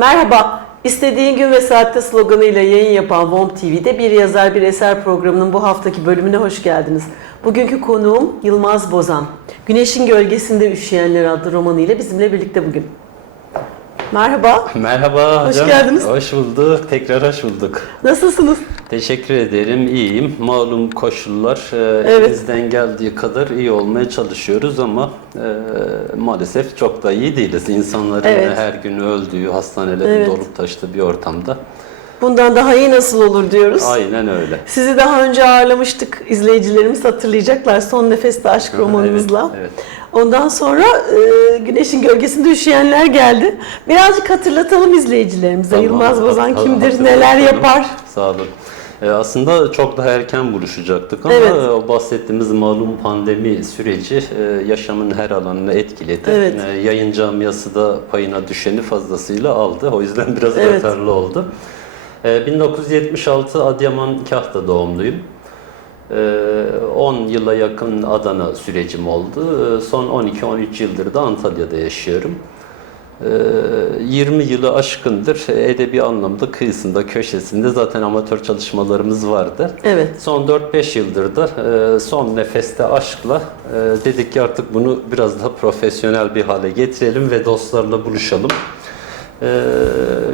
Merhaba, istediğin gün ve saatte sloganıyla yayın yapan WOM TV'de Bir Yazar Bir Eser programının bu haftaki bölümüne hoş geldiniz. Bugünkü konuğum Yılmaz Bozan. Güneşin Gölgesinde Üşüyenler adlı romanıyla bizimle birlikte bugün. Merhaba, Merhaba Hoş hocam. geldiniz. Hoş bulduk. Tekrar hoş bulduk. nasılsınız? Teşekkür ederim. İyiyim. Malum koşullar e, Evet. elimizden geldiği kadar iyi olmaya çalışıyoruz ama e, maalesef çok da iyi değiliz. İnsanların Evet. her gün öldüğü, hastanelerin Evet. dolup taştığı bir ortamda. Bundan daha iyi nasıl olur diyoruz. Aynen öyle. Sizi daha önce ağırlamıştık. İzleyicilerimiz hatırlayacaklar. Son Nefeste Aşk romanımızla. Evet, Ondan sonra e, Güneşin Gölgesinde Üşüyenler geldi. Birazcık hatırlatalım izleyicilerimize. Tamam. Yılmaz Bozan kimdir, neler yapar? Sağ olun. E, aslında çok daha erken buluşacaktık ama Evet. o bahsettiğimiz malum pandemi süreci e, yaşamın her alanını etkiledi. Evet. E, yayın camiası da payına düşeni fazlasıyla aldı. O yüzden biraz Evet. yeterli oldu. E, 1976 Adıyaman Kahta doğumluyum. E, 10 yıla yakın Adana sürecim oldu. E, Son 12-13 yıldır da Antalya'da yaşıyorum. Ee, 20 yılı aşkındır edebi anlamda kıyısında, köşesinde zaten amatör çalışmalarımız vardı. Evet. Son 4-5 yıldır da e, son nefeste aşkla e, dedik ki artık bunu biraz daha profesyonel bir hale getirelim ve dostlarla buluşalım. Ee,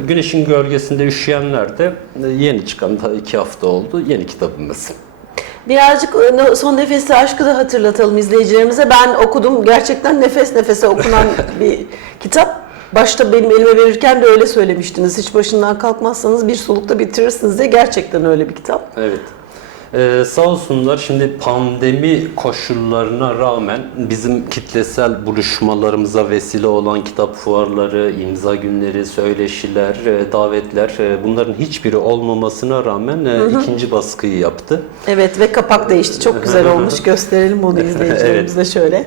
Güneşin gölgesinde üşüyenler de e, yeni çıkan daha 2 hafta oldu yeni kitabımız. Birazcık e, son nefeste aşkı da hatırlatalım izleyicilerimize. Ben okudum. Gerçekten nefes nefese okunan bir kitap. Başta benim elime verirken de öyle söylemiştiniz. Hiç başından kalkmazsanız bir solukta bitirirsiniz diye. Gerçekten öyle bir kitap. Evet. Ee, sağ olsunlar şimdi pandemi koşullarına rağmen bizim kitlesel buluşmalarımıza vesile olan kitap fuarları, imza günleri, söyleşiler, e, davetler e, bunların hiçbiri olmamasına rağmen e, ikinci baskıyı yaptı. Evet ve kapak değişti. Çok güzel olmuş. Gösterelim onu izleyicilerimize şöyle.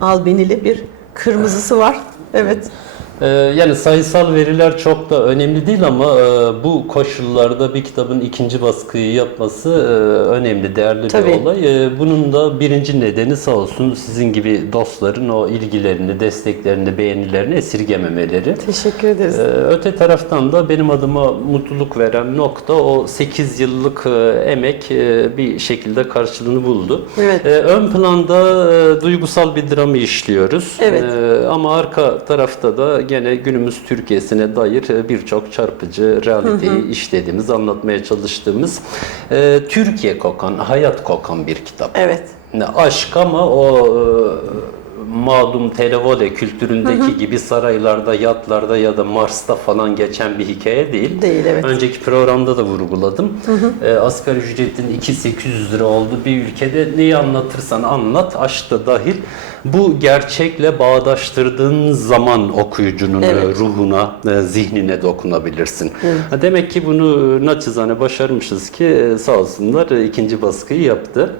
Albenili bir kırmızısı var. Evet. Ee, yani sayısal veriler çok da önemli değil ama e, bu koşullarda bir kitabın ikinci baskıyı yapması e, önemli, değerli Tabii. bir olay. E, Bunun da birinci nedeni sağ olsun sizin gibi dostların o ilgilerini, desteklerini, beğenilerini esirgememeleri. Teşekkür ederiz. Öte taraftan da benim adıma mutluluk veren nokta o 8 yıllık emek bir şekilde karşılığını buldu. Evet. Ön planda duygusal bir dramı işliyoruz. Evet. Ama arka tarafta da gene günümüz Türkiye'sine dair e, birçok çarpıcı realiteyi işlediğimiz, anlatmaya çalıştığımız e, Türkiye kokan, hayat kokan bir kitap. Evet. Ne aşk ama o e, malum televole kültüründeki gibi saraylarda, yatlarda ya da Mars'ta falan geçen bir hikaye değil. Değil, evet. Önceki programda da vurguladım. E, asgari ücretin 2800 lira olduğu bir ülkede neyi anlatırsan anlat, aşk da dahil. Bu gerçekle bağdaştırdığın zaman okuyucunun e, Evet. ruhuna, e, zihnine dokunabilirsin. Ha, Demek ki bunu naçizane başarmışız ki e, sağ olsunlar e, ikinci baskıyı yaptı.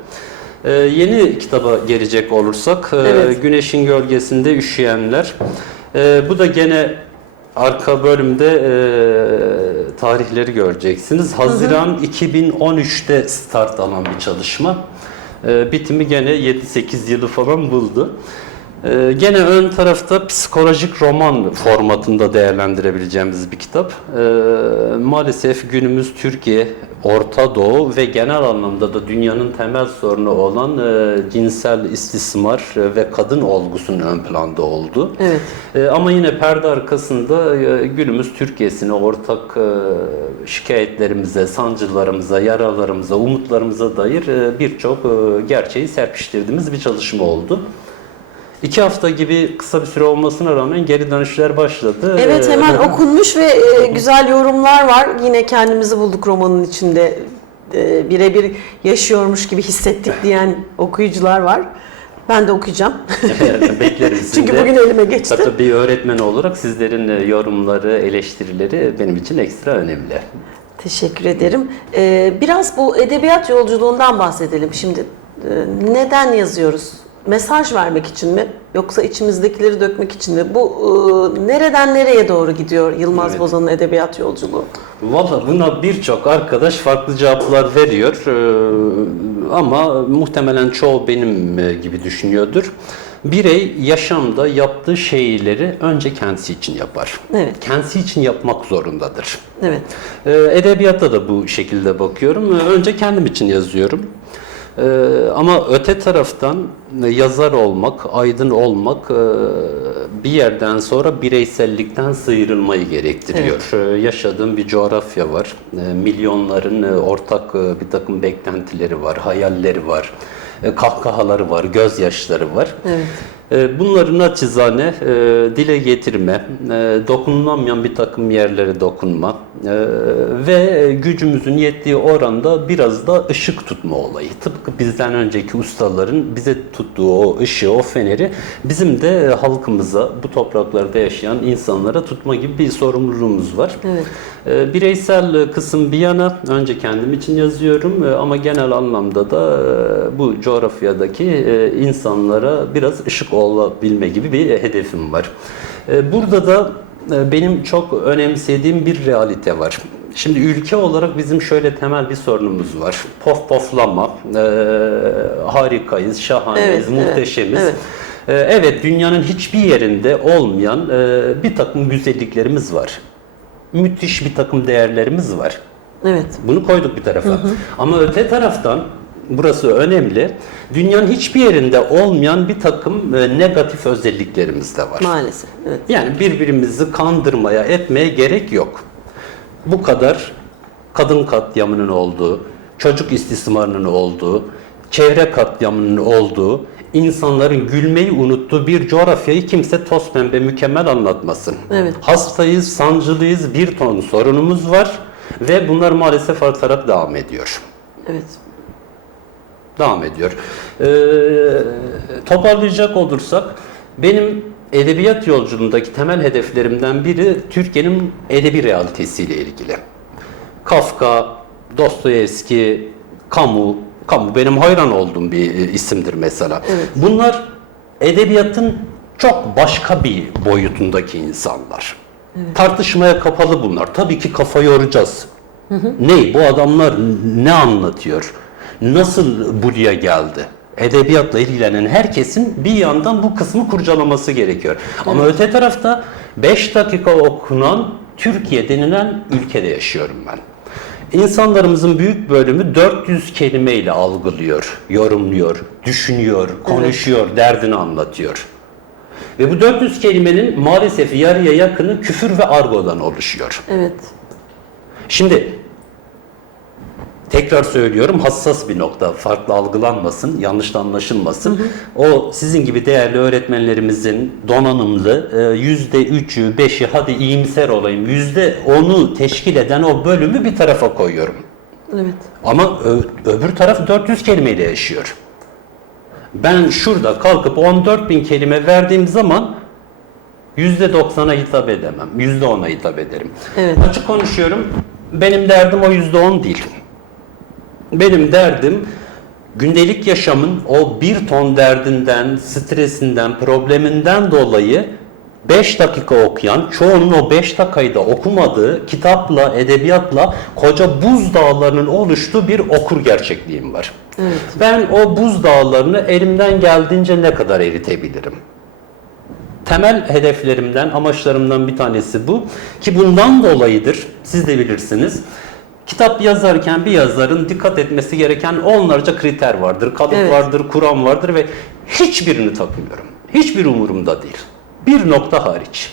Ee, yeni kitaba gelecek olursak, e, Evet. Güneşin Gölgesinde Üşüyenler. Ee, bu da gene arka bölümde e, tarihleri göreceksiniz. Haziran 2013'te start alan bir çalışma. Ee, bitimi gene 7-8 yılı falan buldu. Gene ön tarafta psikolojik roman formatında değerlendirebileceğimiz bir kitap. Maalesef günümüz Türkiye, Orta Doğu ve genel anlamda da dünyanın temel sorunu olan e, cinsel istismar ve kadın olgusunun ön planda oldu. Evet. Ee, ama yine perde arkasında e, günümüz Türkiye'sine ortak e, şikayetlerimize, sancılarımıza, yaralarımıza, umutlarımıza dair e, birçok e, gerçeği serpiştirdiğimiz bir çalışma oldu. İki hafta gibi kısa bir süre olmasına rağmen geri dönüşler başladı. Evet Ee, hemen okunmuş ve e, güzel yorumlar var. Yine kendimizi bulduk romanın içinde. E, birebir yaşıyormuş gibi hissettik diyen okuyucular var. Ben de okuyacağım. Beklerim sizi Çünkü de. bugün elime geçti. Tabii bir öğretmen olarak sizlerin e, yorumları, eleştirileri benim için ekstra önemli. Teşekkür ederim. Biraz bu edebiyat yolculuğundan bahsedelim. Şimdi neden yazıyoruz? Mesaj vermek için mi? Yoksa içimizdekileri dökmek için mi? Bu e, nereden nereye doğru gidiyor Yılmaz Evet. Bozan'ın edebiyat yolculuğu? Valla buna birçok arkadaş farklı cevaplar veriyor. Ee, ama muhtemelen çoğu benim e, gibi düşünüyordur. Birey yaşamda yaptığı şeyleri önce kendisi için yapar. Evet. Kendisi için yapmak zorundadır. Evet. Ee, Edebiyatta da bu şekilde bakıyorum. Ee, Önce kendim için yazıyorum. Ee, Ama öte taraftan e, yazar olmak, aydın olmak e, bir yerden sonra bireysellikten sıyrılmayı gerektiriyor. Ee, Yaşadığım bir coğrafya var. Ee, Milyonların e, ortak e, bir takım beklentileri var, hayalleri var, e, kahkahaları var, gözyaşları var. Evet. E, Bunları naçizane e, dile getirme, e, dokunulamayan bir takım yerlere dokunma e, ve gücümüzün yettiği oranda biraz da ışık tutma olayı. Tıpkı bizden önceki ustaların bize tuttuğu o ışığı, o feneri bizim de halkımıza, bu topraklarda yaşayan insanlara tutma gibi bir sorumluluğumuz var. Evet. E, Bireysel kısım bir yana önce kendim için yazıyorum e, ama genel anlamda da e, bu coğrafyadaki e, insanlara biraz ışık olabilme gibi bir hedefim var. E, Burada da e, benim çok önemsediğim bir realite var. Şimdi ülke olarak bizim şöyle temel bir sorunumuz var. Pof poflama, e, harikayız, şahaneyiz, Evet, evet, muhteşemiz. evet. E, Evet, dünyanın hiçbir yerinde olmayan e, bir takım güzelliklerimiz var müthiş bir takım değerlerimiz var. Evet. Bunu koyduk bir tarafa. Ama öte taraftan burası önemli. Dünyanın hiçbir yerinde olmayan bir takım e, negatif özelliklerimiz de var. Maalesef. Evet. Yani birbirimizi kandırmaya, etmeye gerek yok. Bu kadar kadın katliamının olduğu, çocuk istismarının olduğu, çevre katliamının olduğu, insanların gülmeyi unuttuğu bir coğrafyayı kimse toz pembe mükemmel anlatmasın. Evet. Hastayız, sancılıyız, bir ton sorunumuz var ve bunlar maalesef artarak devam ediyor Evet. Devam ediyor. Ee, toparlayacak olursak benim edebiyat yolculuğundaki temel hedeflerimden biri Türkiye'nin edebi realitesiyle ilgili. Kafka, Dostoyevski, Kamu, Kamu benim hayran olduğum bir e, isimdir mesela. Evet. Bunlar edebiyatın çok başka bir boyutundaki insanlar. Tartışmaya kapalı bunlar. Tabii ki kafa yoracağız. Ne? Bu adamlar ne anlatıyor? Nasıl buraya geldi? Edebiyatla ilgilenen herkesin bir yandan bu kısmı kurcalaması gerekiyor. Ama öte tarafta 5 dakika okunan Türkiye denilen ülkede yaşıyorum ben. İnsanlarımızın büyük bölümü 400 kelimeyle algılıyor, yorumluyor, düşünüyor, konuşuyor, derdini anlatıyor. Ve bu 400 kelimenin maalesef yarıya yakını küfür ve argodan oluşuyor. Evet. Şimdi tekrar söylüyorum hassas bir nokta farklı algılanmasın, yanlış anlaşılmasın. O sizin gibi değerli öğretmenlerimizin donanımlı e, yüzde üçü, beşi hadi iyimser olayım yüzde onu teşkil eden o bölümü bir tarafa koyuyorum. Evet. Ama öbür taraf 400 kelimeyle yaşıyor. Ben şurada kalkıp 14 bin kelime verdiğim zaman %90'a hitap edemem. %10'a hitap ederim. Evet. Açık konuşuyorum. Benim derdim o %10 değil. Benim derdim gündelik yaşamın o bir ton derdinden, stresinden, probleminden dolayı 5 dakika okuyan, çoğunun o 5 dakikayı da okumadığı kitapla, edebiyatla koca buz dağlarının oluştuğu bir okur gerçekliğim var. Evet. Ben o buz dağlarını elimden geldiğince ne kadar eritebilirim? Temel hedeflerimden, amaçlarımdan bir tanesi bu. Ki bundan dolayıdır, siz de bilirsiniz. Kitap yazarken bir yazarın dikkat etmesi gereken onlarca kriter vardır. Kalıp Evet. vardır, kuram vardır ve hiçbirini takmıyorum. Hiçbir umurumda değil. Bir nokta hariç.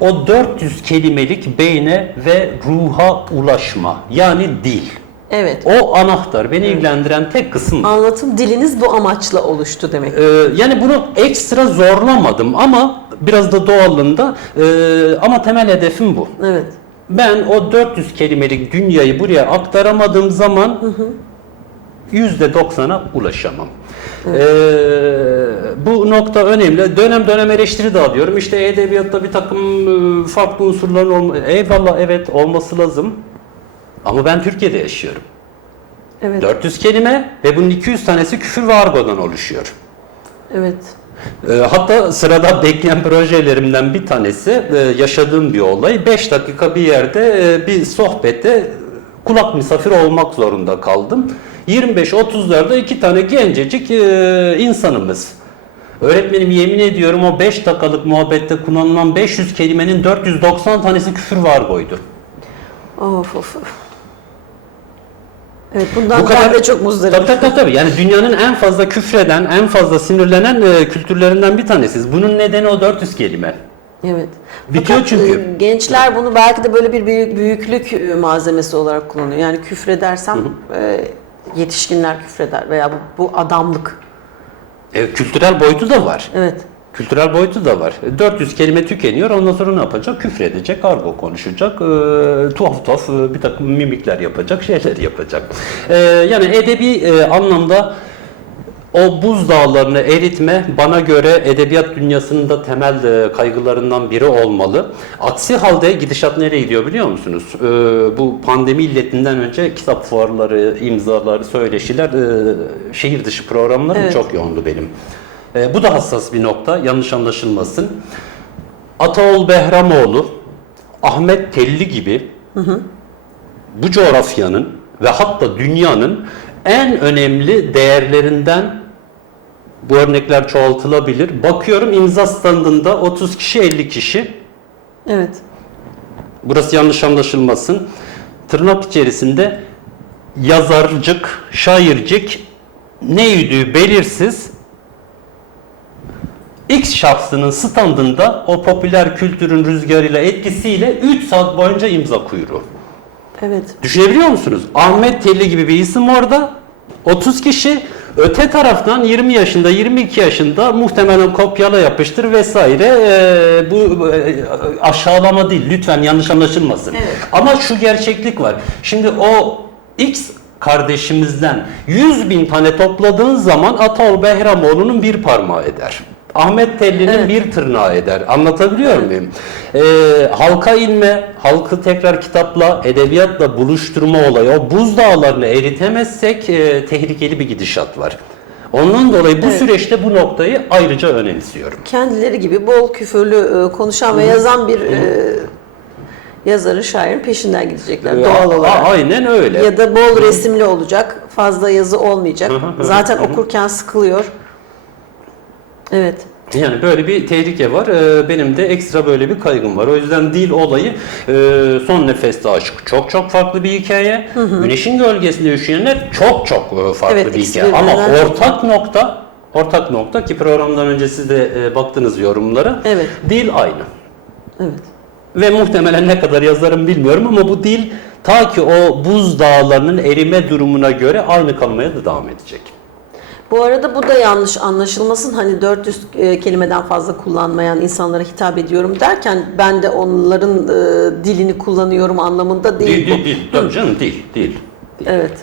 O 400 kelimelik beyne ve ruha ulaşma yani dil. Evet. O anahtar beni ilgilendiren tek kısım. Anlatım diliniz bu amaçla oluştu demek. Ee, yani bunu ekstra zorlamadım ama biraz da doğalında ee, ama temel hedefim bu. Evet. Ben o 400 kelimelik dünyayı buraya aktaramadığım zaman yüzde 90'a ulaşamam. Ee, bu nokta önemli. Dönem dönem eleştiri de alıyorum. İşte edebiyatta bir takım e, farklı unsurların olma Eyvallah evet olması lazım. Ama ben Türkiye'de yaşıyorum. Evet. 400 kelime ve bunun 200 tanesi küfür ve argodan oluşuyor. Evet. E, Hatta sırada bekleyen projelerimden bir tanesi e, yaşadığım bir olay. 5 dakika bir yerde e, bir sohbette kulak misafir olmak zorunda kaldım. 25-30'larda iki tane gencecik e, insanımız. Öğretmenim yemin ediyorum o 5 dakikalık muhabbette kullanılan 500 kelimenin 490 tanesi küfür var boydu. Of of. of. Evet bundan Bu kadar- de çok muzdarım. Tabii, tabii tabii tabii. Yani dünyanın en fazla küfreden, en fazla sinirlenen e, kültürlerinden bir tanesiyiz. Bunun nedeni o 400 kelime. Evet. Bitiyor Fakat, çünkü. e, gençler bunu belki de böyle bir büyük, büyüklük e, malzemesi olarak kullanıyor. Yani küfredersem e, yetişkinler küfreder veya bu, bu adamlık. E, kültürel boyutu da var. Evet. Kültürel boyutu da var. E, 400 kelime tükeniyor. Ondan sonra ne yapacak? Küfür edecek, argo konuşacak, e, tuhaf tuhaf e, bir takım mimikler yapacak, şeyler yapacak. E, yani edebi e, anlamda o buzdağlarını eritme bana göre edebiyat dünyasının da temel e, kaygılarından biri olmalı. Aksi halde gidişat nereye gidiyor biliyor musunuz? E, bu pandemi illetinden önce kitap fuarları, imzaları, söyleşiler, e, şehir dışı programlarım Evet. çok yoğundu benim. E, bu da hassas bir nokta, yanlış anlaşılmasın. Ataol Behramoğlu, Ahmet Telli gibi bu coğrafyanın ve hatta dünyanın en önemli değerlerinden bu örnekler çoğaltılabilir. Bakıyorum imza standında 30 kişi 50 kişi. Evet. Burası yanlış anlaşılmasın. Tırnak içerisinde yazarcık, şaircik neydi belirsiz X şahsının standında o popüler kültürün rüzgarıyla etkisiyle 3 saat boyunca imza kuyruğu. Evet. Düşünebiliyor musunuz? Ahmet Telli gibi bir isim orada. 30 kişi. Öte taraftan 20 yaşında, 22 yaşında muhtemelen kopyala yapıştır vesaire. Ee, bu e, aşağılama değil. Lütfen yanlış anlaşılmasın. Evet. Ama şu gerçeklik var. Şimdi o X kardeşimizden 100 bin tane topladığın zaman Ataol Behramoğlu'nun bir parmağı eder. Ahmet Telli'nin Evet. bir tırnağı eder. Anlatabiliyor muyum? Ee, halka inme, halkı tekrar kitapla, edebiyatla buluşturma olayı, o buzdağlarını eritemezsek e, tehlikeli bir gidişat var. Ondan dolayı bu Evet. süreçte bu noktayı ayrıca önemsiyorum. Kendileri gibi bol küfürlü e, konuşan ve yazan bir e, yazarın, şairin peşinden gidecekler Ee, doğal olarak. Aynen öyle. Ya da bol resimli olacak, fazla yazı olmayacak. Zaten okurken sıkılıyor. Evet. Yani böyle bir tehlike var. Ee, Benim de ekstra böyle bir kaygım var. O yüzden dil olayı e, son nefeste aşık çok çok farklı bir hikaye. Güneşin gölgesinde üşüyenler çok çok e, farklı Evet, bir hikaye. Ama ortak nokta ortak nokta ki programdan önce siz de e, baktınız yorumlara. Evet. Dil aynı. Evet. Ve muhtemelen ne kadar yazarım bilmiyorum ama bu dil ta ki o buz dağlarının erime durumuna göre aynı kalmaya da devam edecek. Bu arada bu da yanlış anlaşılmasın. Hani 400 e, kelimeden fazla kullanmayan insanlara hitap ediyorum derken ben de onların e, dilini kullanıyorum anlamında değil, bu. değil, değil. Tabii canım değil, değil. Evet.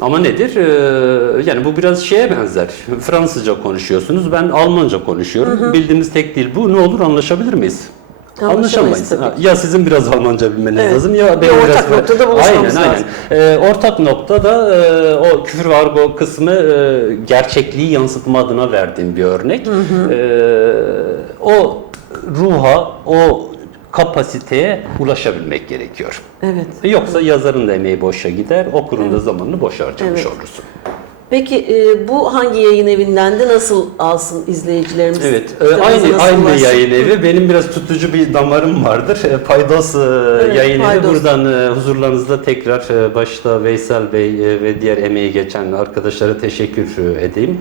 Ama nedir? Ee, yani bu biraz şeye benzer. Fransızca konuşuyorsunuz, ben Almanca konuşuyorum. Bildiğimiz tek dil bu. Ne olur anlaşabilir miyiz? Anlaşamayız tabii Ya sizin biraz Almanca bilmeniz Evet. lazım ya benim ortak biraz... noktada buluşmamız aynen, lazım. Aynen. Ee, ortak noktada e, o küfür ve argo kısmı e, gerçekliği yansıtma adına verdiğim bir örnek. Ee, o ruha, o kapasiteye ulaşabilmek gerekiyor. Evet. Yoksa yazarın da emeği boşa gider, okurun da zamanını boş harcamış Evet. olursun. Peki e, bu hangi yayın evinden de nasıl alsın izleyicilerimiz? Evet, e, aynı aynı ulaşsın? yayın evi. Benim biraz tutucu bir damarım vardır. E, Paydos e, yayın Paydos. evi. Buradan e, huzurlarınızda tekrar e, başta Veysel Bey e, ve diğer emeği geçen arkadaşlara teşekkür e, edeyim.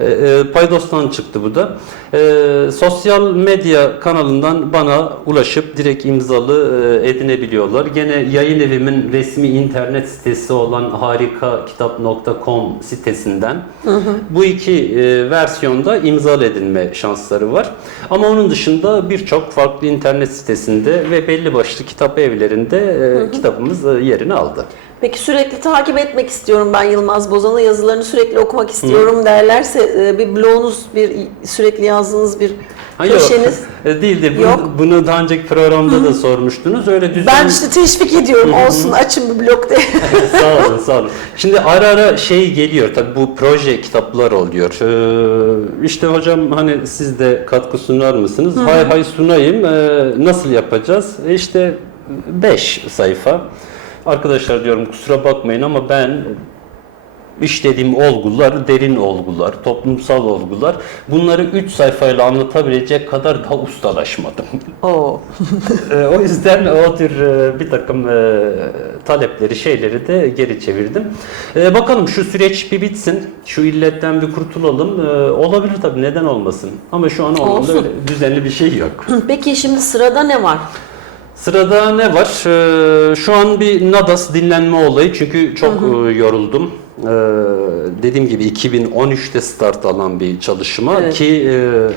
E, e, Paydos'tan çıktı bu da. E, sosyal medya kanalından bana ulaşıp direkt imzalı e, edinebiliyorlar. Gene yayın evimin resmi internet sitesi olan harikakitap.com sitesinden bu iki e, versiyonda imzalı edilme şansları var. Ama onun dışında birçok farklı internet sitesinde ve belli başlı kitap evlerinde e, kitabımız e, yerini aldı. Peki sürekli takip etmek istiyorum ben Yılmaz Bozan'ı yazılarını sürekli okumak istiyorum derlerse e, bir blogunuz, bir sürekli yazdığınız bir Ha, yok. köşeniz. E, Değildir. Bunu, Yok. bunu daha önceki programda da sormuştunuz. Öyle düzenli... Ben işte teşvik ediyorum olsun açın bir blog diye. sağ olun, sağ olun. Şimdi ara ara şey geliyor tabii bu proje kitaplar oluyor. Ee, işte hocam hani siz de katkı sunar mısınız? Hay hay sunayım. Ee, nasıl yapacağız? İşte 5 sayfa. Arkadaşlar diyorum kusura bakmayın ama ben işlediğim olgular, derin olgular, toplumsal olgular. Bunları 3 sayfayla anlatabilecek kadar daha ustalaşmadım. Oo. E, o yüzden o tür e, bir takım e, talepleri, şeyleri de geri çevirdim. E, bakalım şu süreç bir bitsin, şu illetten bir kurtulalım. E, olabilir tabii, neden olmasın. Ama şu an o anlamda Olsun. öyle düzenli bir şey yok. Peki şimdi sırada ne var? Sırada ne var? Ee, şu an bir Nadas dinlenme olayı çünkü çok e, yoruldum. Ee, dediğim gibi 2013'te start alan bir çalışma Evet. ki e,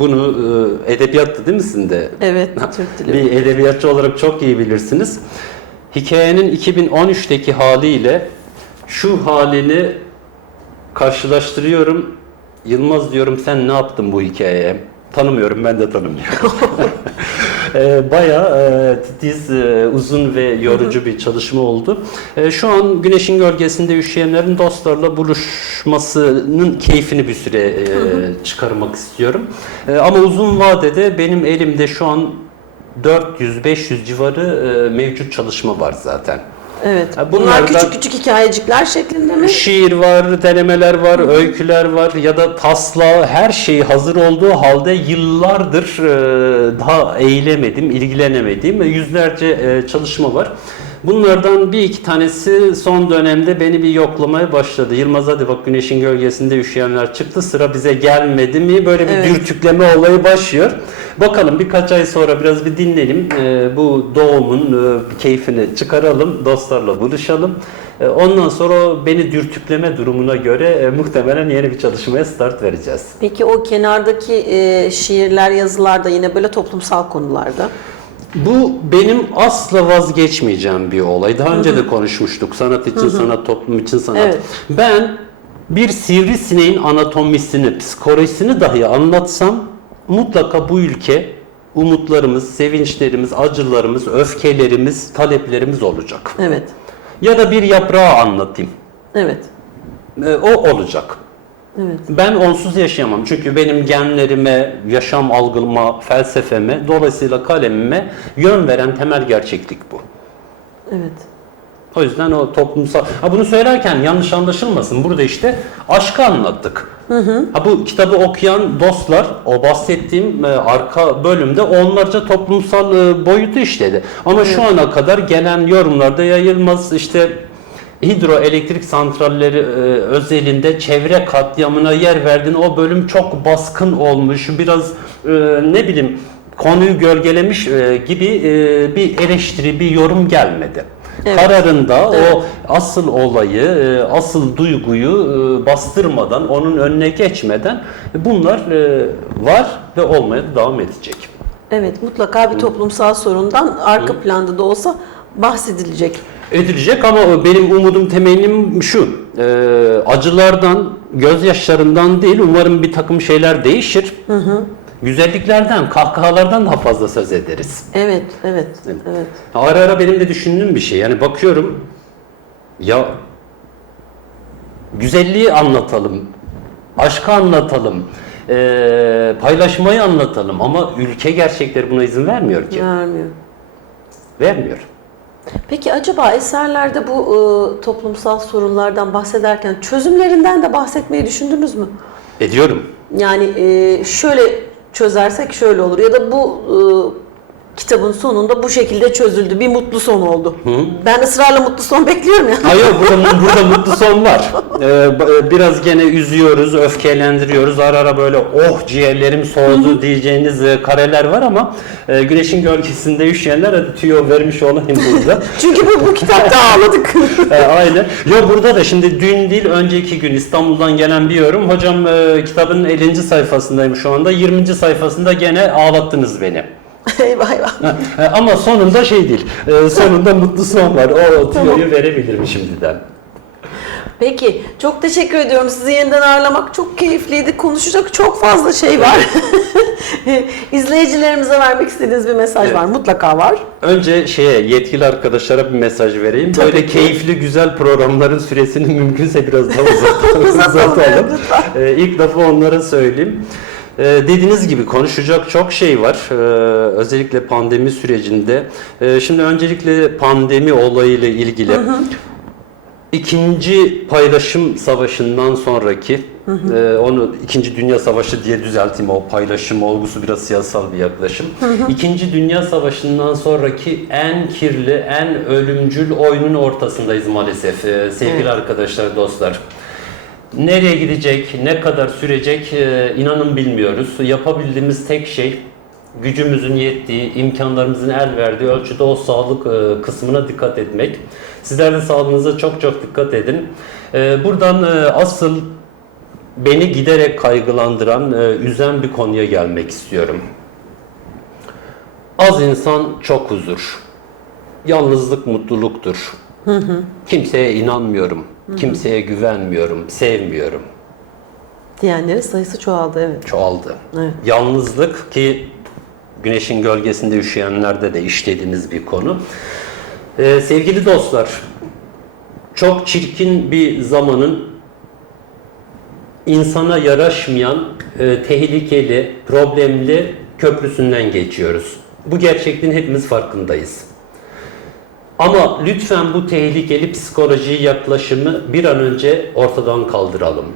bunu e, edebiyattı değil misin de? Evet, Türk dili. Bir edebiyatçı olarak çok iyi bilirsiniz. Hikayenin 2013'teki haliyle şu halini karşılaştırıyorum. Yılmaz diyorum sen ne yaptın bu hikayeye? Tanımıyorum ben de tanımıyorum. Ee, Bayağı e, titiz, e, uzun ve yorucu bir çalışma oldu. E, Şu an güneşin gölgesinde üşüyenlerin dostlarla buluşmasının keyfini bir süre e, çıkarmak istiyorum. E, Ama uzun vadede benim elimde şu an 400-500 civarı e, mevcut çalışma var zaten. Evet. Ha, Bunlar bunlardan- küçük küçük hikayecikler şeklinde mi? Şiir var, denemeler var, öyküler var ya da taslağı her şey hazır olduğu halde yıllardır e, daha eğilemedim, ilgilenemedim ve yüzlerce e, çalışma var. Bunlardan bir iki tanesi son dönemde beni bir yoklamaya başladı. Yılmaz hadi bak güneşin gölgesinde üşüyenler çıktı sıra bize gelmedi mi? Böyle bir Evet. dürtükleme olayı başlıyor. Bakalım birkaç ay sonra biraz bir dinleyelim. E, bu doğumun e, keyfini çıkaralım, dostlarla buluşalım. E, Ondan sonra beni dürtükleme durumuna göre e, muhtemelen yeni bir çalışmaya start vereceğiz. Peki o kenardaki e, şiirler, yazılar da yine böyle toplumsal konularda. Bu benim asla vazgeçmeyeceğim bir olay. Daha önce de konuşmuştuk. Sanat için sanat, toplum için sanat. Evet. Ben bir sivrisineğin anatomisini, psikolojisini dahi anlatsam mutlaka bu ülke umutlarımız, sevinçlerimiz, acılarımız, öfkelerimiz, taleplerimiz olacak. Evet. Ya da bir yaprağı anlatayım. Evet. E, O olacak. Evet. Ben onsuz yaşayamam. Çünkü benim genlerime, yaşam algıma, felsefeme, dolayısıyla kalemime yön veren temel gerçeklik bu. Evet. O yüzden o toplumsal... Ha bunu söylerken yanlış anlaşılmasın. Burada işte aşkı anlattık. Ha bu kitabı okuyan dostlar, o bahsettiğim e, arka bölümde onlarca toplumsal e, boyutu işledi. Ama şu ana kadar gelen yorumlarda yayılmaz işte hidroelektrik santralleri e, özelinde çevre katliamına yer verdin. O bölüm çok baskın olmuş. Biraz e, ne bileyim konuyu gölgelemiş e, gibi bir eleştiri, bir yorum gelmedi. Evet. Kararında Evet. o asıl olayı, asıl duyguyu bastırmadan, onun önüne geçmeden bunlar var ve olmaya devam edecek. Evet, mutlaka bir toplumsal sorundan arka planda da olsa bahsedilecek. Edilecek ama benim umudum temelim şu. e, acılardan, gözyaşlarından değil umarım bir takım şeyler değişir. Güzelliklerden, kahkahalardan daha fazla söz ederiz. Evet, evet, evet. Ara ara benim de düşündüğüm bir şey. Yani bakıyorum ya güzelliği anlatalım, aşkı anlatalım, eee, paylaşmayı anlatalım ama ülke gerçekleri buna izin vermiyor ki. Vermiyor. Vermiyor. Peki acaba eserlerde bu e, toplumsal sorunlardan bahsederken çözümlerinden de bahsetmeyi düşündünüz mü? Ediyorum. Yani e, şöyle çözersek şöyle olur ya da bu e, kitabın sonunda bu şekilde çözüldü. Bir mutlu son oldu. Ben ısrarla mutlu son bekliyorum ya. Hayır burada, burada mutlu son var. Ee, b- biraz gene üzüyoruz, öfkelendiriyoruz. Ara ara böyle oh ciğerlerim soğudu diyeceğiniz e, kareler var ama e, güneşin gölgesinde üşüyenler hadi tüyo vermiş olayım burada. Çünkü bu, bu kitapta ağladık. E, aynen. Yo burada da şimdi dün değil önceki gün İstanbul'dan gelen bir yorum. Hocam e, kitabın 50. sayfasındayım şu anda. 20. sayfasında gene ağlattınız beni. eyvah eyvah. E, ama sonunda şey değil. e, sonunda mutlu son var. O tüyoyu verebilirim şimdiden. Peki çok teşekkür ediyorum. Sizi yeniden ağırlamak çok keyifliydi. Konuşacak çok fazla şey var. İzleyicilerimize vermek istediğiniz bir mesaj Evet. var. Mutlaka var. Önce şeye yetkili arkadaşlara bir mesaj vereyim. Tabii Böyle ki. keyifli güzel programların süresini mümkünse biraz daha uzatalım. Uzatalım, uzatalım. Ee, ilk defa onlara söyleyeyim. Ee, dediğiniz gibi konuşacak çok şey var. Ee, özellikle pandemi sürecinde. Ee, şimdi öncelikle pandemi olayıyla ilgili. İkinci paylaşım savaşından sonraki, e, onu İkinci Dünya Savaşı diye düzelteyim o paylaşım olgusu biraz siyasal bir yaklaşım. İkinci Dünya Savaşı'ndan sonraki en kirli, en ölümcül oyunun ortasındayız maalesef e, sevgili Evet. arkadaşlar, dostlar. Nereye gidecek, ne kadar sürecek e, inanın bilmiyoruz. Yapabildiğimiz tek şey gücümüzün yettiği, imkanlarımızın el verdiği ölçüde o sağlık e, kısmına dikkat etmek. Sizler de sağlığınıza çok çok dikkat edin. E, buradan asıl beni giderek kaygılandıran, üzen bir konuya gelmek istiyorum. Az insan çok huzur. Yalnızlık mutluluktur. Kimseye inanmıyorum. Kimseye güvenmiyorum, sevmiyorum. Diyenlerin sayısı çoğaldı evet. Çoğaldı. Evet. Yalnızlık ki güneşin gölgesinde üşüyenlerde de işlediğiniz bir konu. Ee, sevgili dostlar, çok çirkin bir zamanın insana yaraşmayan, e, tehlikeli, problemli köprüsünden geçiyoruz. Bu gerçekliğin hepimiz farkındayız. Ama lütfen bu tehlikeli psikoloji yaklaşımı bir an önce ortadan kaldıralım.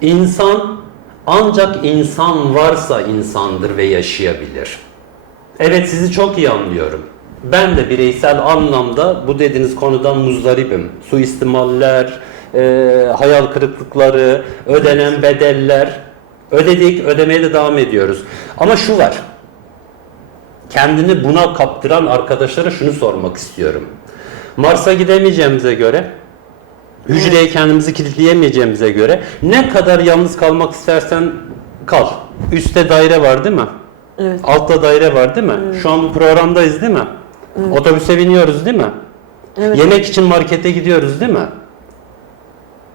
İnsan ancak insan varsa insandır ve yaşayabilir. Evet sizi çok iyi anlıyorum. Ben de bireysel anlamda bu dediğiniz konudan muzdaribim. Suistimaller, e, hayal kırıklıkları, ödenen bedeller. Ödedik, ödemeye de devam ediyoruz. Ama şu var. Kendini buna kaptıran arkadaşlara şunu sormak istiyorum. Mars'a gidemeyeceğimize göre, hücreye kendimizi kilitleyemeyeceğimize göre ne kadar yalnız kalmak istersen kal. Üste daire var değil mi? Evet. Altta daire var değil mi? Şu an bu programdayız değil mi? Otobüse biniyoruz değil mi? Evet. Yemek için markete gidiyoruz değil mi?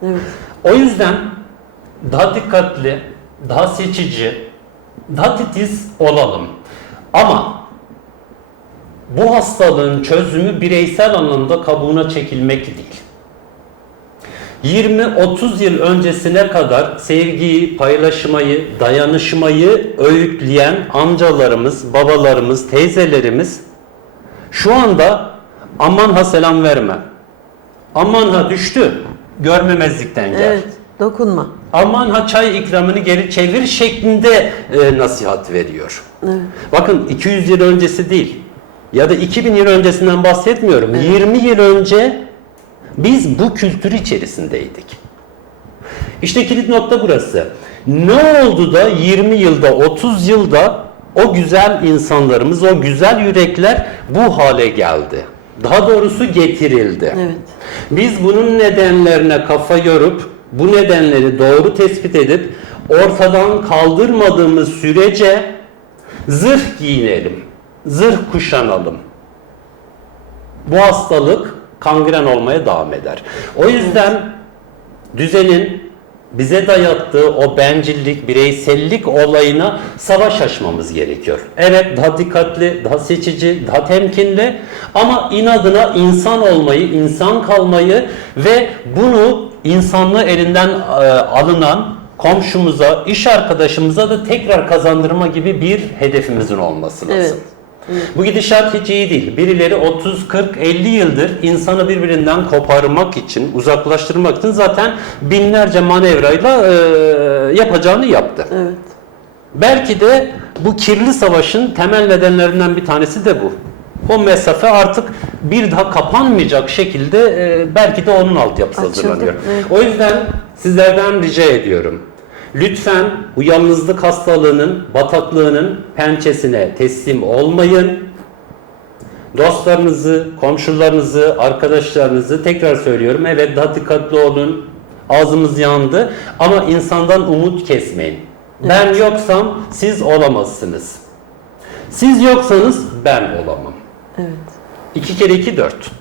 Evet. O yüzden daha dikkatli, daha seçici, daha titiz olalım. Ama bu hastalığın çözümü bireysel anlamda kabuğuna çekilmek değil. 20-30 yıl öncesine kadar sevgiyi, paylaşmayı, dayanışmayı öğütleyen amcalarımız, babalarımız, teyzelerimiz şu anda aman ha selam verme. Aman ha düştü. Görmemezlikten gel. Evet. Dokunma. Aman ha çay ikramını geri çevir şeklinde e, nasihat veriyor. Evet. Bakın 200 yıl öncesi değil ya da 2000 yıl öncesinden bahsetmiyorum. 20 yıl önce biz bu kültür içerisindeydik. İşte kilit nokta burası. Ne oldu da 20 yılda 30 yılda o güzel insanlarımız, o güzel yürekler bu hale geldi. Daha doğrusu getirildi. Evet. Biz bunun nedenlerine kafa yorup bu nedenleri doğru tespit edip ortadan kaldırmadığımız sürece zırh giyinelim, zırh kuşanalım. Bu hastalık kangren olmaya devam eder. O yüzden düzenin bize dayattığı o bencillik, bireysellik olayına savaş açmamız gerekiyor. Evet daha dikkatli, daha seçici, daha temkinli ama inadına insan olmayı, insan kalmayı ve bunu insanlığı elinden e, alınan komşumuza, iş arkadaşımıza da tekrar kazandırma gibi bir hedefimizin olması lazım. Evet. Bu gidişat hiç iyi değil. Birileri 30, 40, 50 yıldır insanı birbirinden koparmak için, uzaklaştırmak için zaten binlerce manevrayla e, yapacağını yaptı. Evet. Belki de bu kirli savaşın temel nedenlerinden bir tanesi de bu. O mesafe artık bir daha kapanmayacak şekilde e, belki de onun altyapısı Açıldı, hazırlanıyor. evet. O yüzden sizlerden rica ediyorum. Lütfen bu yalnızlık hastalığının, bataklığının pençesine teslim olmayın. Dostlarınızı, komşularınızı, arkadaşlarınızı tekrar söylüyorum. Evet daha dikkatli olun. Ağzımız yandı ama insandan umut kesmeyin. Ben yoksam siz olamazsınız. Siz yoksanız ben olamam. Evet. 2 kere 2 4.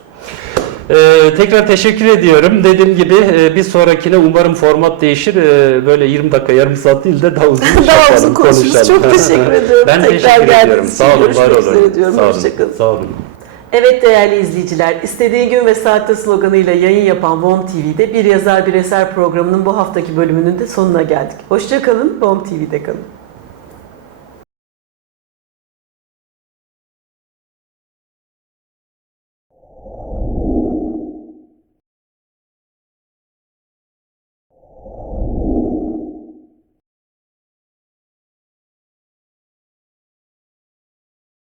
Ee, tekrar teşekkür ediyorum. Dediğim gibi e, bir sonrakine umarım format değişir. Ee, böyle 20 dakika yarım saat değil de daha uzun Daha uzun konuşuruz. konuşalım. Çok teşekkür ediyorum. ben Tekrar teşekkür ediyorum. geldiğiniz için Sağ olun, var olun. Sağ olun. Hoşçakalın. Sağ olun. Evet değerli izleyiciler, istediği gün ve saatte sloganıyla yayın yapan VOM TV'de Bir Yazar Bir Eser programının bu haftaki bölümünün de sonuna geldik. Hoşçakalın, VOM TV'de kalın.